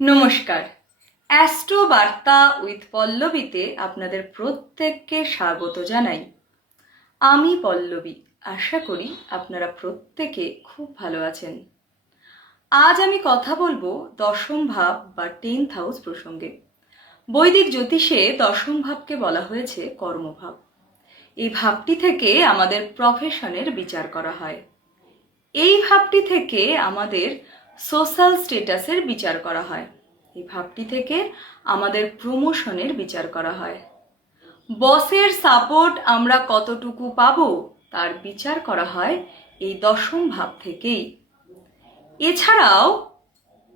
নমস্কার। অ্যাস্ট্রো বার্তা উইথ পল্লবীতে আপনাদের প্রত্যেককে স্বাগত জানাই। আমি পল্লবী। আশা করি আপনারা প্রত্যেকে খুব ভালো আছেন। আজ আমি কথা বলবো দশম ভাব বা 10th হাউস প্রসঙ্গে। বৈদিক জ্যোতিষে দশম ভাবকে বলা হয়েছে কর্মভাব। এই ভাবটি থেকে আমাদের প্রফেশনের বিচার করা হয়। এই ভাবটি থেকে আমাদের সোশ্যাল স্ট্যাটাসের বিচার করা হয়। এই ভাবটি থেকে আমাদের প্রমোশনের বিচার করা হয়। বসের সাপোর্ট আমরা কতটুকু পাবো তার বিচার করা হয় এই দশম ভাব থেকেই। এছাড়াও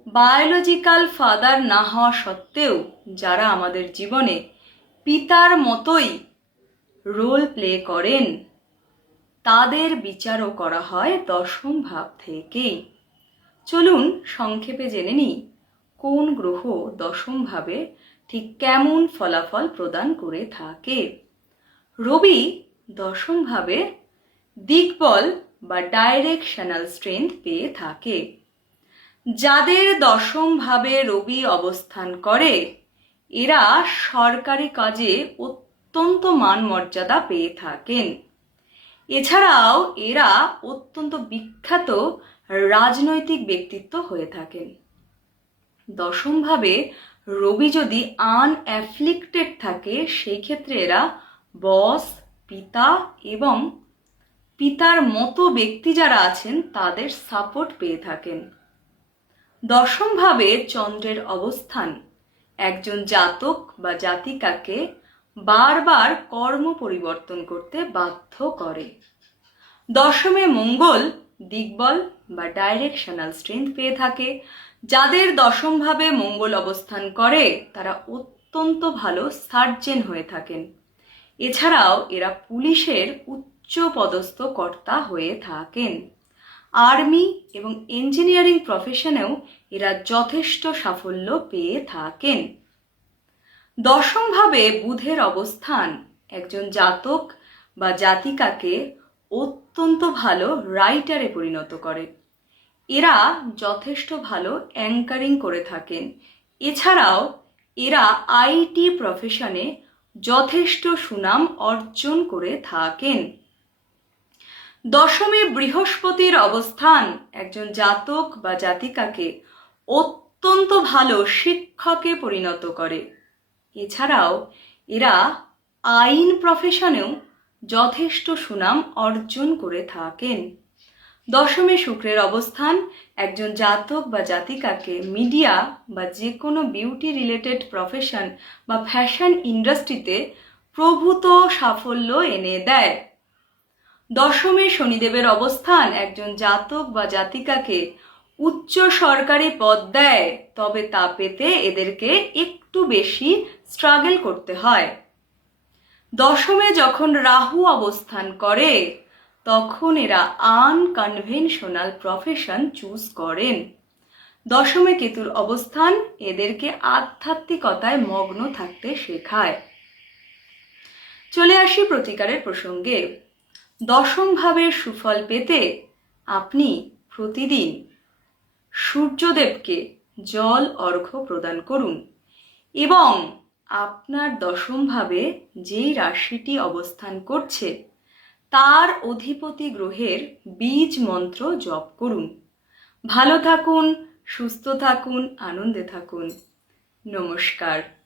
বায়োলজিক্যাল ফাদার না হওয়া সত্ত্বেও যারা আমাদের জীবনে পিতার মতোই রোল প্লে করেন তাদের বিচারও করা হয় দশম ভাব থেকেই। চলুন সংক্ষেপে জেনে নিই কোন গ্রহ দশম ভাবে ঠিক কেমন ফলাফল প্রদান করে থাকে। রবি দশম ভাবে দিকবল বা ডাইরেকশনাল স্ট্রেংথ পেয়ে থাকে। যাদের দশম ভাবে রবি অবস্থান করে এরা সরকারি কাজে অত্যন্ত মান মর্যাদা পেয়ে থাকেন। এছাড়াও এরা অত্যন্ত বিখ্যাত রাজনৈতিক ব্যক্তিত্ব হয়ে থাকেন। দশম ভাবে রবি যদি আনঅ্যাফ্লিক্টেড থাকে সেই ক্ষেত্রে এরা বস, পিতা এবং পিতার মতো ব্যক্তি যারা আছেন তাদের সাপোর্ট পেয়ে থাকেন। দশম ভাবে চন্দ্রের অবস্থান একজন জাতক বা জাতিকাকে বারবার কর্ম পরিবর্তন করতে বাধ্য করে। দশমে মঙ্গল দিকবল বা ডাইরেকশনাল স্ট্রেংথ পেয়ে থাকে। যাদের দশম ভাবে মঙ্গল অবস্থান করে তারা অত্যন্ত ভালো সার্জেন হয়ে থাকেন। এছাড়াও এরা পুলিশের উচ্চ পদস্থ কর্তা হয়ে থাকেন। আর্মি এবং ইঞ্জিনিয়ারিং প্রফেশনেও এরা যথেষ্ট সাফল্য পেয়ে থাকেন। দশম ভাবে বুধের অবস্থান একজন জাতক বা জাতিকাকে অত্যন্ত ভালো রাইটারে পরিণত করে। এরা যথেষ্ট ভালো অ্যাঙ্কারিং করে থাকেন। এছাড়াও এরা আইটি প্রফেশনে যথেষ্ট সুনাম অর্জন করে থাকেন। দশমে বৃহস্পতির অবস্থান একজন জাতক বা জাতিকাকে অত্যন্ত ভালো শিক্ষকে পরিণত করে। এছাড়াও এরা আইন প্রফেশনেও যথেষ্ট সুনাম অর্জন করে থাকেন। দশমে শুক্রের অবস্থান একজন জাতক বা জাতিকাকে মিডিয়া বা যে কোনো বিউটি রিলেটেড প্রফেশন বা ফ্যাশন ইন্ডাস্ট্রিতে প্রভূত সাফল্য এনে দেয়। দশমে শনিদেবের অবস্থান একজন জাতক বা জাতিকাকে উচ্চ সরকারি পদ দেয়, তবে তা পেতে এদেরকে একটু বেশি স্ট্রাগল করতে হয়। দশমে যখন রাহু অবস্থান করে তখন এরা আনকনভেনশনাল প্রফেশন চুজ করেন। দশমে কেতুর অবস্থান এদেরকে আধ্যাত্মিকতায় মগ্ন থাকতে শেখায়। চলে আসি প্রতিকারের প্রসঙ্গে। দশম ভাবের সুফল পেতে আপনি প্রতিদিন সূর্যদেবকে জল অর্ঘ্য প্রদান করুন এবং আপনার দশম ভাবে যেই রাশিটি অবস্থান করছে তার অধিপতি গ্রহের বীজ মন্ত্র জপ করুন। ভালো থাকুন, সুস্থ থাকুন, আনন্দে থাকুন। নমস্কার।